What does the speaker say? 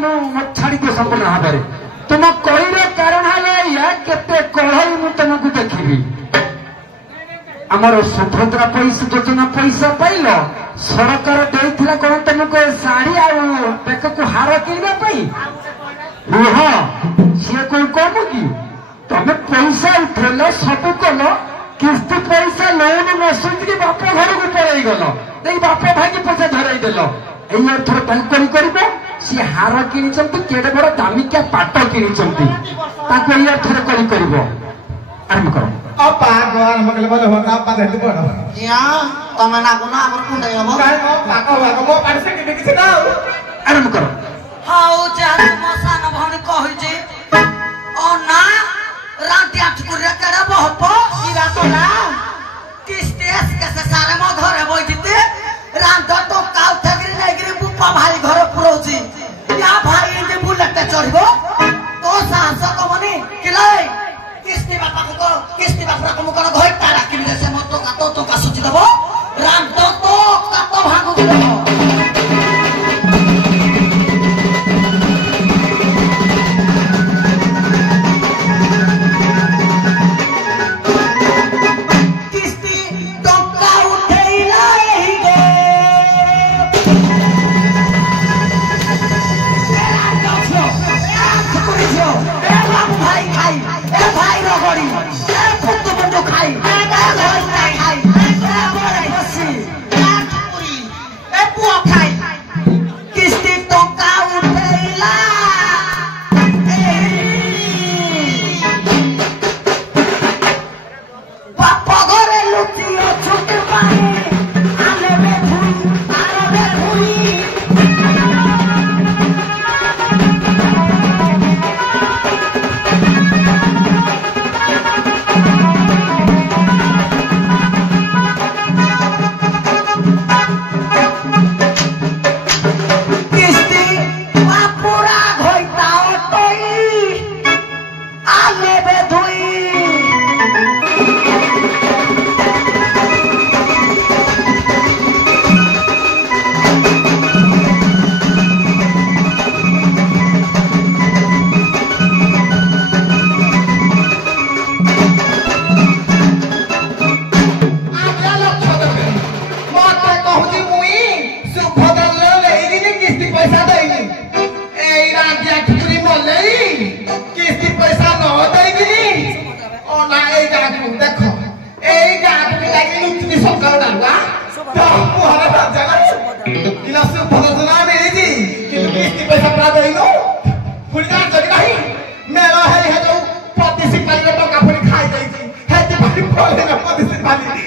छाड़ी दियो संपूर्ण भाव में तुम कईर कारण है केते कढ़ई मु तुमको देखी आमर सुभद्रा पैसा योजना पैसा पाइल सरकार देइथिला कोन तुमको साड़ी आ बेक को हार किनबा पई हाँ सी कोई कम कि तुम पैसा उठेल सब कल किस्ती पैसा लोन न सुझी बाप घर को पड़े गल बाप भाई पैसा धरईदेल एथर बैंकरी कर सी हार किनी केड़े बड़ दामिकिया पाट किनी एथर कर आरंभ कर आरंभ कर हाउ जान मसान भौणी कहि ना राति आठकुरिया केड़ा बहप कीरा तोला किस्तेस के सारे मो घरे बइते रांध तो काउ थगरी नेगरी बुपा भाई घर पुरोची या भाई इने बुलेट चढ़बो तो साहस कमनी किले किस्ती बापा को किस्ती बापा को कोन घर तारा किले से मत तो का सुची दबो रांध तो का तो भागु गेलो मेरा है जो प्रतिशित का टका खाई जाई है